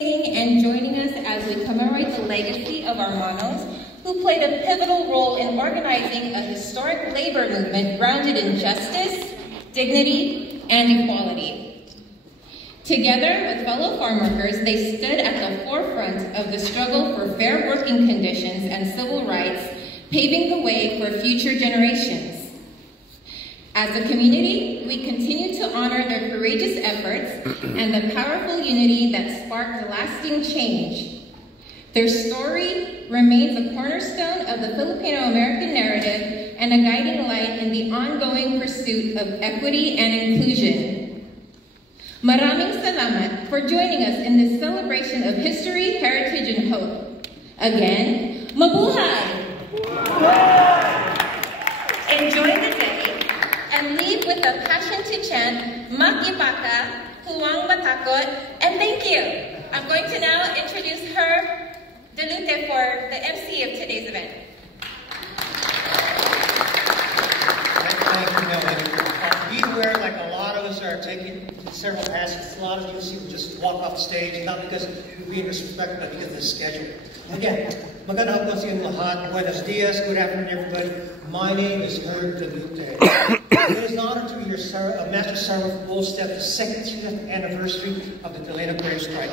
And joining us as we commemorate the legacy of our Manos, who played a pivotal role in organizing a historic labor movement grounded in justice, dignity, and equality. Together with fellow farm workers, they stood at the forefront of the struggle for fair working conditions and civil rights, paving the way for future generations. As a community, we continue to honor their courageous efforts and the powerful unity that sparked lasting change. Their story remains a cornerstone of the Filipino-American narrative and a guiding light in the ongoing pursuit of equity and inclusion. Maraming salamat for joining us in this celebration of history, heritage, and hope. Again, mabuhay! Enjoy the day and leave with a passion to chant Makibaka, Huwag Matakot, and thank you. I'm going to now introduce her, Delute, for the MC of today's event. Thank you, Melanie. Beware, like a lot of us are taking several passes. A lot of you see will just walk off the stage, not because we're being disrespectful, but because of the schedule. Again, magandang hapon sa inyo lahat. Buenos dias. Good afternoon, everybody. My name is Herb Delute. It is an honor to be your Master Sergeant of Bull Step, the 60th anniversary of the Delano Grave Strike.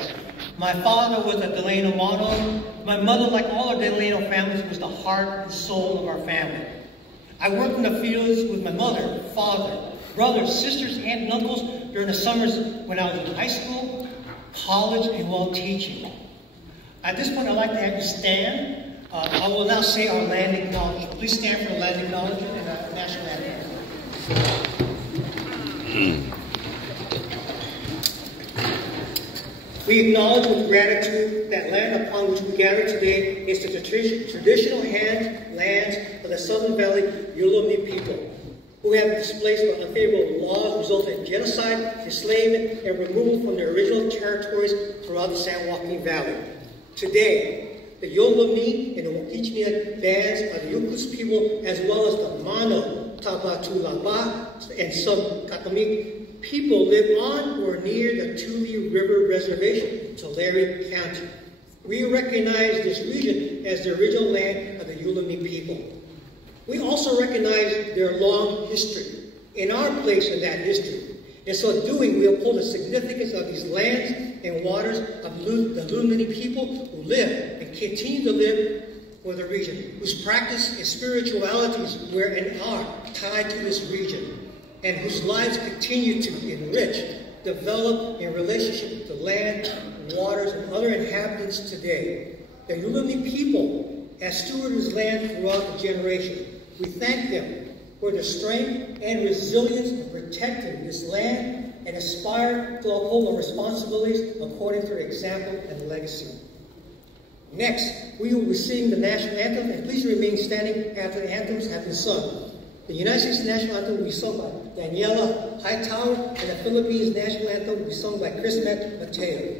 My father was a Delano Mano. My mother, like all our Delano families, was the heart and soul of our family. I worked in the fields with my mother, father, brothers, sisters, aunts, and uncles during the summers when I was in high school, college, and while teaching. At this point, I'd like to have you stand. I will now say our land acknowledgement. Please stand for the land acknowledgement and our national anthem. We acknowledge with gratitude that land upon which we gather today is the traditional lands of the Southern Valley Yulumni people, who have been displaced by unfavorable laws resulting in genocide, enslavement, and removal from their original territories throughout the San Joaquin Valley. Today, the Yulumni and the Wakichmia bands are the Yukus people, as well as the Mano, Tabatulaba, and some Katamik people live on or near the Tule River Reservation, Tulare County. We recognize this region as the original land of the Yulumni people. We also recognize their long history and our place in that history. In so doing, we uphold the significance of these lands and waters of the Yulumni people who live and continue to live for the region, whose practice and spiritualities were and are tied to this region, and whose lives continue to enrich, develop in relationship with the land, waters, and other inhabitants today. The Yulumni people have stewarded this land throughout the generation. We thank them for their strength and resilience in protecting this land and aspire to uphold their responsibilities according to their example and legacy. Next, we will be singing the national anthem, and please remain standing after the anthems have been sung. The United States national anthem will be sung by Daniela Hightower, and the Philippines national anthem will be sung by Chris Mateo.